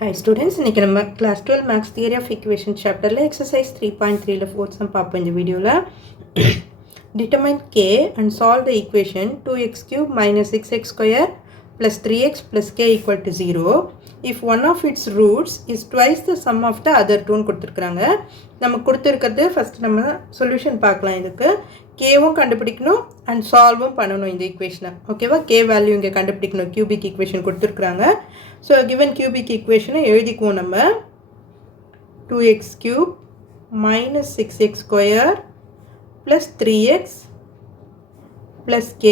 Hi students, இன்னைக்கு நம்ம class 12 maths theory of equation chapterல exercise 3.3ல fourth sum பார்ப்போம் இந்த வீடியோல. Determine k and solve the equation 2x cube minus 6x square plus 3x plus k equal to 0 if one of its roots is twice the sum of the other two கொடுத்திருக்காங்க. நம்ம கொடுத்திருக்கிறது first நம்ம solution பார்க்கலாம். இதுக்கு kவும் கண்டுபிடிக்கணும் and solveவும் பண்ணணும் இந்த equation. ஓகேவா? k value இங்க கண்டுபிடிக்கணும். cubic equation கொடுத்திருக்காங்க. So given cubic equation எழுதிக்குவோம் நம்ம 2x cube minus 6x square plus 3x plus k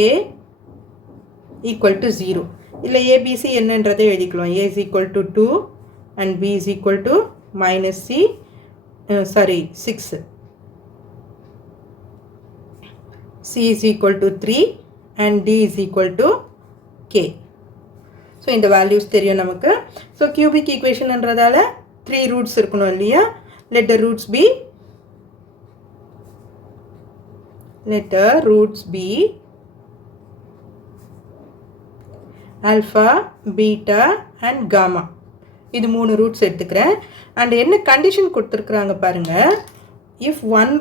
equal to 0. இல்லை ABC என்னன்றதை எழுதிக்கலாம். A is equal to 2 and B is equal to minus 6. C is equal to 3 and D is equal to K. So இந்த values தெரியும் நமக்கு. So cubic equation என்றதால 3 roots இருக்கணும் இல்லையா? Let the roots be alpha, beta and gamma. இது 3 roots எடுத்துக்கிறேன். And என்ன condition கொடுத்திருக்காங்க பாருங்க. If one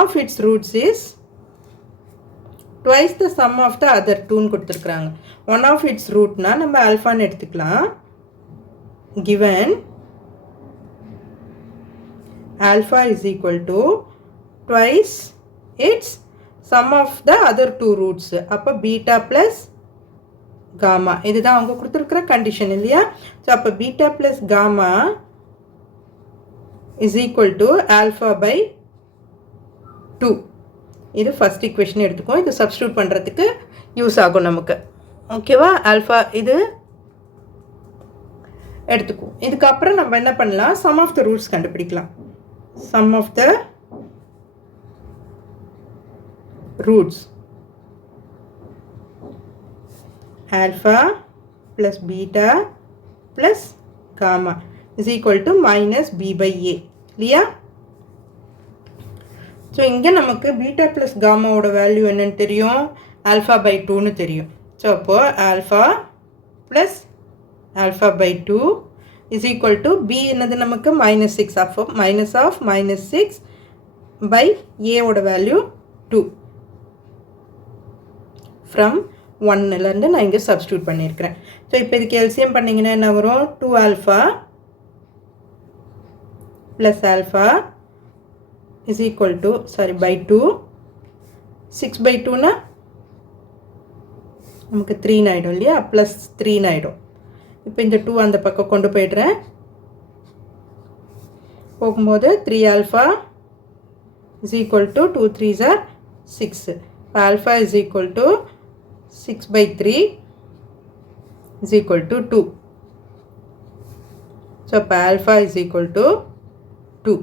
of its roots is twice the sum of the other two கொடுத்திருக்காங்க. One of its root னா நம்ம alpha ன்னு எடுத்துக்கலாம். Given alpha is equal to twice its sum of the other two roots. அப்ப beta plus gamma. இதுதான் அவங்க கொடுத்திருக்கிற condition இல்லையா? So அப்ப beta plus gamma is equal to alpha by 2. இது first equation எடுத்துக்கோம். இது substitute பண்றதுக்கு யூஸ் ஆகும் நமக்கு. ஓகேவா? alpha இது எடுத்துக்கோ. இதுக்கு அப்புறம் நம்ம என்ன பண்ணலாம்? sum of the roots கண்டுபிடிக்கலாம். sum of the roots alpha plus beta plus gamma is equal to minus b by a. இல்லையா? ஸோ இங்கே நமக்கு பீட்டா ப்ளஸ் காமாவோட வேல்யூ என்னன்னு தெரியும்? ஆல்ஃபா பை 2ன்னு தெரியும். ஸோ அப்போது alpha plus alpha by 2 is equal to B என்னது நமக்கு -6 அப்போ -6 பை ஏவோட வேல்யூ 2 ஃப்ரம் 1லேருந்து நான் இங்கே சப்ஸ்டியூட் பண்ணியிருக்கிறேன். ஸோ இப்போ இதுக்கு எல்சிஎம் பண்ணிங்கன்னா என்ன வரும்? 2 alpha plus alpha is equal to by 2. 6 by 2 na நமக்கு 3 ஆயிடும் இல்லையா? plus 3 ஆயிடும். இப்போ இந்த 2 அந்த பக்கம் கொண்டு போயிடுறேன். போகும்போது 3 alpha is equal to 2 3s are 6. alpha is equal to 6 by 3 is equal to 2. So alpha is equal to 2.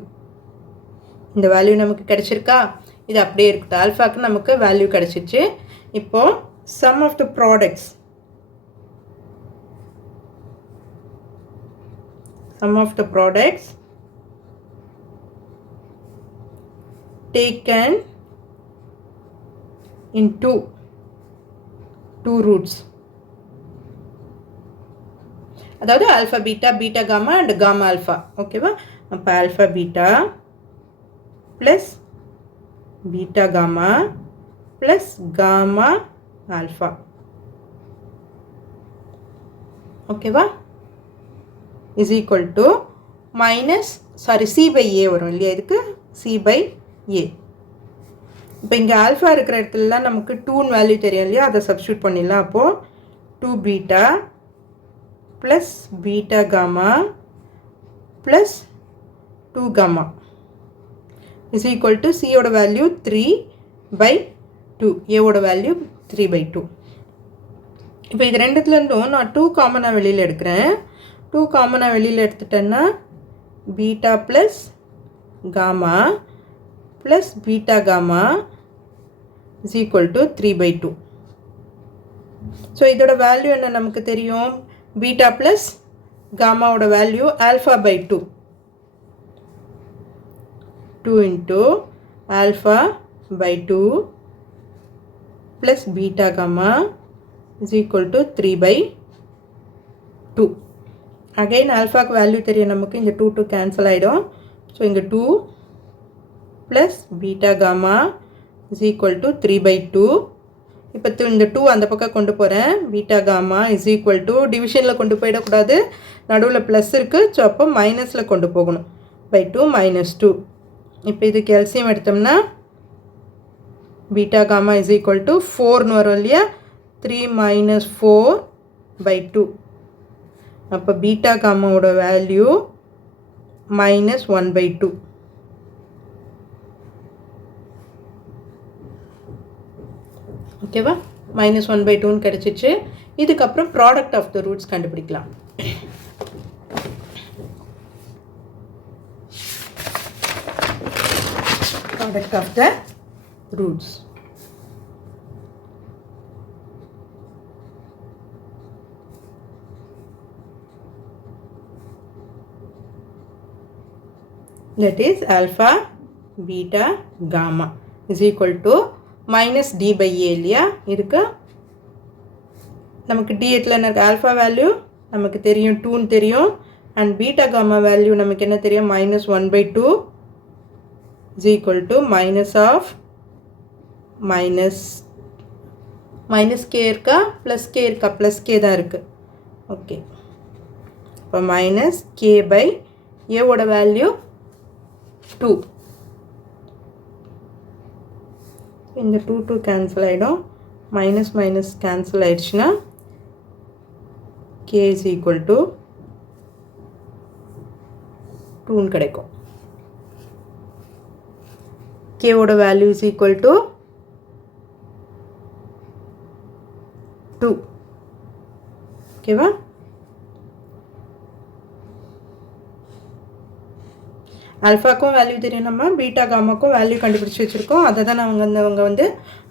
இந்த வேல்யூ நமக்கு கிடைச்சிருக்கா? இது அப்படியே இருக்குது. ஆல்ஃபாக்கு நமக்கு வேல்யூ கிடைச்சிச்சு. இப்போ sum of the products taken in two roots. அதாவது alpha beta, beta gamma and gamma alpha. ஓகேவா? அப்போ alpha beta plus beta gamma plus gamma alpha. ஓகேவா? is equal to c by a வரும் இல்லையா? இதுக்கு c by a. இப்போ இங்கே alpha இருக்கிற இடத்துலலாம் நமக்கு 2 வேல்யூ தெரியும் இல்லையா? அதை சப்ஸ்டியூட் பண்ணிடலாம். அப்போது 2 beta plus beta gamma plus 2 gamma is equal to c ஓட வேல்யூ 3 by 2, a ஓட வேல்யூ 3 by 2. இப்போ இது ரெண்டுத்துலேருந்தும் நான் 2 காமனாக வெளியில் எடுக்கிறேன். 2 காமனாக வெளியில் எடுத்துட்டேன்னா beta plus gamma plus beta gamma is equal to 3 by 2. So இதோட வேல்யூ என்ன நமக்கு தெரியும்? பீட்டா ப்ளஸ் காமாவோட value alpha by 2. 2 into alpha by 2 plus beta gamma is equal to 3 by 2. Again ஆல்ஃபாக்கு value தெரியும் நமக்கு, இங்கே 2 2 கேன்சல் ஆகிடும். ஸோ இங்கே 2 plus beta gamma is equal to 3/2. இப்போ இந்த 2 அந்த பக்கம் கொண்டு போகிறேன். Beta gamma is equal to டிவிஷனில் கொண்டு போயிடக்கூடாது, நடுவில் ப்ளஸ் இருக்குது. ஸோ அப்போ மைனஸில் கொண்டு போகணும். /2 -2. இப்போ இதுக்கு எல்சியம் எடுத்தோம்னா beta gamma is equal to 4ன்னு வரும் இல்லையா. 3 - 4/2. அப்போ பீட்டா காமாவோட வேல்யூ -1/2. ஓகேவா, -1/2ன்னு கிடச்சிச்சு. இதுக்கப்புறம் ப்ராடக்ட் ஆஃப் த ரூட்ஸ் கண்டுபிடிக்கலாம். Product of the roots. that is alpha beta gamma is equal to minus d by a இல்லையா. இதுக்கு நமக்கு d எட்டில் என்ன இருக்குது, ஆல்ஃபா வேல்யூ நமக்கு தெரியும் 2ன்னு தெரியும். அண்ட் பீட்டா காமா வேல்யூ நமக்கு என்ன தெரியும், -1/2 is equal to minus of minus k இருக்கா, ப்ளஸ் k இருக்கா, ப்ளஸ் k தான் இருக்குது. ஓகே, இப்போ மைனஸ் k பை ஏவோட வேல்யூ 2. இந்த 2 2 கேன்சல் ஆகிடும். மைனஸ் மைனஸ் கேன்சல் ஆகிடுச்சுன்னா k is equal to 2ன்னு கிடைக்கும். k ஓட வேல்யூ is equal to 2. ஓகேவா. ஆல்ஃபாக்கும் வேல்யூ தெரியும், நம்ம பீட்டா காமாக்கும் வேல்யூ கண்டுபிடிச்சி வச்சுருக்கோம். அதை தான் அவங்க வந்து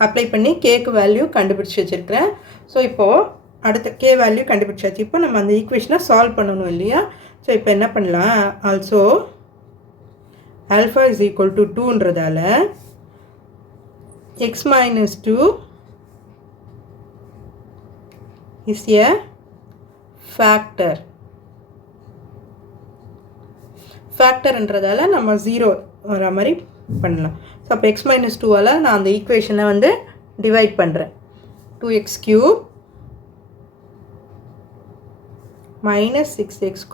அப்ளை பண்ணி கேக்கு வேல்யூ கண்டுபிடிச்சி வச்சுருக்கிறேன். ஸோ இப்போது அடுத்த கே வேல்யூ கண்டுபிடிச்சாச்சு. இப்போ நம்ம அந்த ஈக்குவேஷனை சால்வ் பண்ணணும் இல்லையா. ஸோ இப்போ என்ன பண்ணலாம், also alpha is equal to 2ன்றதால x - 2 is a factor. ஃபேக்டர்ன்றதால நம்ம 0 வர மாதிரி பண்ணலாம். ஸோ அப்போ x - 2வால் நான் அந்த ஈக்குவேஷனை வந்து டிவைட் பண்ணுறேன். 2x³ - 6x²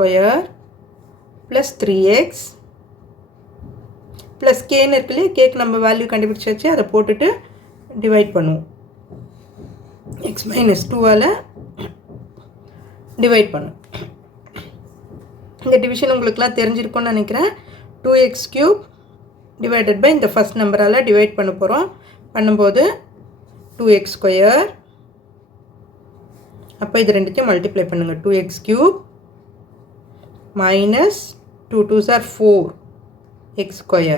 plus 3x plus கேன்னு இருக்கு இல்லையா. கேக்கு நம்ம வேல்யூ கண்டுபிடிச்சாச்சு, அதை போட்டுட்டு டிவைட் பண்ணுவோம். x - 2வால் டிவைட் பண்ணும். இந்த டிவிஷன் உங்களுக்குலாம் தெரிஞ்சிருக்கும்னு நினைக்கிறேன். 2x³ டிவைடட் பை இந்த ஃபஸ்ட் நம்பரால் டிவைட் பண்ண போகிறோம். பண்ணும்போது 2x². அப்போ இது ரெண்டுத்தையும் மல்டிப்ளை பண்ணுங்கள். 2x³ minus 2 2s are 4x².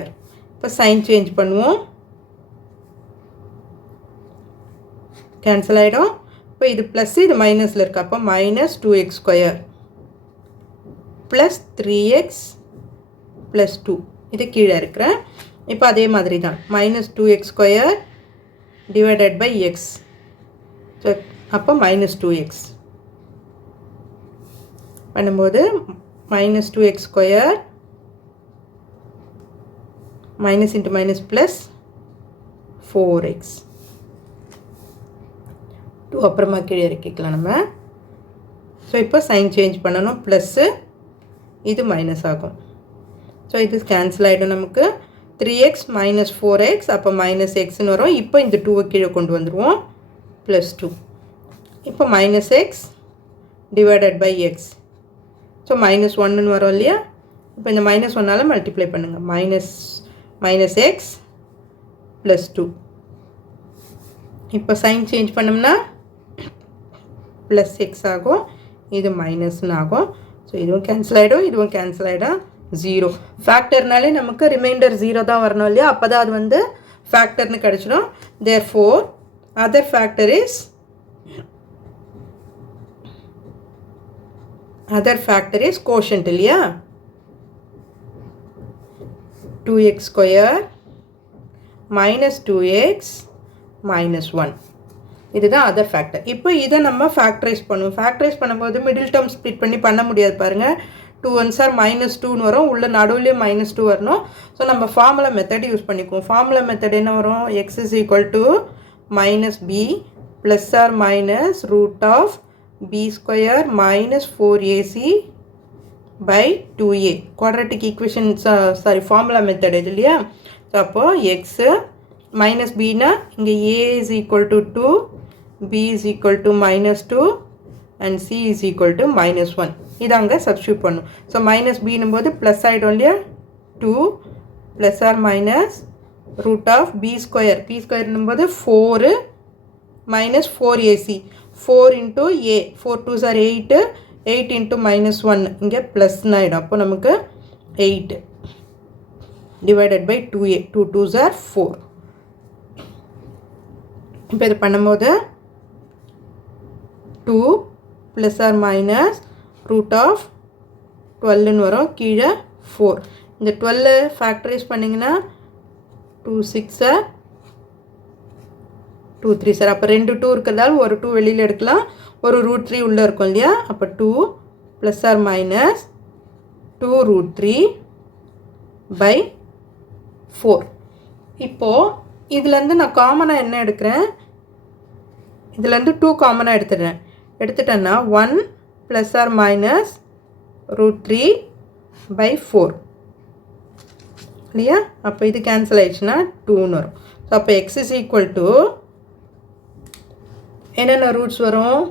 இப்போ சைன் சேஞ்ச் பண்ணுவோம், கேன்சல் ஆகிடும். இப்போ இது ப்ளஸ் இது மைனஸில் இருக்குது. அப்போ -2x² ப்ளஸ் 3x ப்ளஸ் 2 இது கீழே இருக்கிறேன். இப்போ அதே மாதிரி தான் -2x² divided by x. So அப்போ -2x பண்ணும்போது -2x² minus into minus plus 4x. 2 அப்புறமா கீழே இறக்கிக்கலாம் நம்ம. ஸோ இப்போ சைன் சேஞ்ச் பண்ணணும், ப்ளஸ்ஸு இது மைனஸ் ஆகும். ஸோ இது கேன்சல் ஆகிடும் நமக்கு. 3x - 4x அப்போ -xன்னு வரும். இப்போ இந்த 2வை கீழே கொண்டு வந்துடுவோம், ப்ளஸ் 2. இப்போ -x divided by x. So -1ன்னு வரும் இல்லையா. இப்போ இந்த -1ஆல் மல்டிப்ளை பண்ணுங்கள். -x plus 2. இப்போ சைன் சேஞ்ச் பண்ணோம்னா ப்ளஸ் எக்ஸ் ஆகும், இது மைனஸ்ன்னு ஆகும். ஸோ இதுவும் கேன்சல் ஆகிடும், இதுவும் கேன்சல் ஆகிடும். 0 ஃபேக்டர்னாலே நமக்கு ரிமைண்டர் 0 தான் வரணும் இல்லையா. அப்போ தான் அது வந்து ஃபேக்டர்னு கிடச்சிடும். therefore other factor is quotient இல்லையா. 2x² - 2x - 1. இதுதான் அதர் ஃபேக்டர். இப்போ இதை நம்ம ஃபேக்டரைஸ் பண்ணுவோம். ஃபேக்டரைஸ் பண்ணும்போது மிடில் டேர்ம் ஸ்ப்ளிட் பண்ணி பண்ண முடியாது பாருங்கள். 2 1s are -2ன்னு வரும், உள்ள நடுவுலேயே -2 வரணும். ஸோ நம்ம ஃபார்முலா மெத்தட் யூஸ் பண்ணிக்குவோம். ஃபார்முலா மெத்தட் என்ன வரும்? x is equal to -b plus or minus root of b square minus 4ac by 2a. quadratic equation, sorry, formula method இது இல்லையா? ஸோ அப்போது x minus bனா இங்கே a is equal to 2, b is equal to -2 and c is equal to -1. இது அங்கே substitute பண்ணும். So minus பின்னும் போது plus ஆகிடும் இல்லையா? 2 plus or minus root of B square. B ஸ்கொயர்னும் போது 4 minus 4ac. 4 into a, 4 2s are 8, 8 into -1 இங்கே ப்ளஸ்ன்னு ஆகிடும். அப்போ நமக்கு 8 divided by 2a. 2 2s are 4. இப்போ இது பண்ணும்போது 2 plus or minus root of 12ன்னு வரும், கீழே 4. இந்த 12 ஃபேக்டரைஸ் பண்ணிங்கன்னா 2 6 2 3 சார். அப்போ 2 2 இருக்கிறதால ஒரு 2 வெளியில் எடுக்கலாம், ஒரு ரூட் 3 உள்ளே இருக்கும் இல்லையா? அப்போ 2 plus or minus 2 root 3 by 4. இப்போது இதுலேருந்து நான் காமனாக என்ன எடுக்கிறேன்? இதுலேருந்து 2 காமனாக எடுத்துட்டேன்னா 1 plus or minus root 3 by 4 இல்லையா? அப்போ இது கேன்சல் ஆயிடுச்சுன்னா 2ன்னு வரும். ஸோ அப்போ எக்ஸ் இஸ் ஈக்குவல் டு என்னென்ன ரூட்ஸ் வரும்?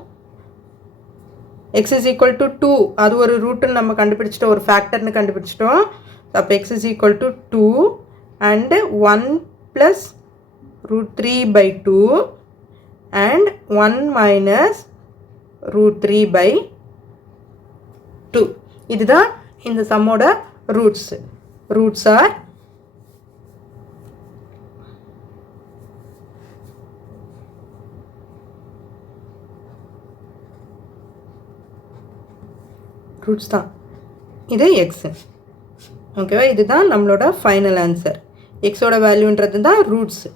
எக்ஸ் இஸ் ஈக்குவல் டு 2, அது ஒரு ரூட்டுன்னு நம்ம கண்டுபிடிச்சிட்டோம், ஒரு ஃபேக்டர்னு கண்டுபிடிச்சிட்டோம். அப்போ X is equal to 2 and 1 plus root 3 by 2 and 1 minus root 3 by 2. இதுதான் இந்த சம்மோட ரூட்ஸ். ரூட்ஸ் ஆர் ரூட்ஸ் தான். இது எக்ஸு. ஓகேவா? இதுதான் நம்மளோட ஃபைனல் ஆன்சர். எக்ஸோட வேல்யூன்றது தான் ரூட்ஸு.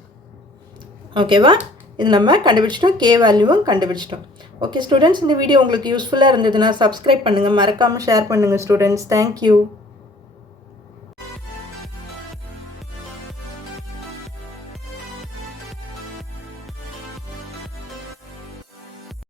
ஓகேவா? இது நம்ம கண்டுபிடிச்சிட்டோம், கே வேல்யூவும் கண்டுபிடிச்சிட்டோம். ஓகே ஸ்டூடெண்ட்ஸ், இந்த வீடியோ உங்களுக்கு யூஸ்ஃபுல்லாக இருந்ததுன்னா சப்ஸ்கிரைப் பண்ணுங்கள், மறக்காமல் ஷேர் பண்ணுங்கள் ஸ்டூடெண்ட்ஸ். தேங்க்யூ.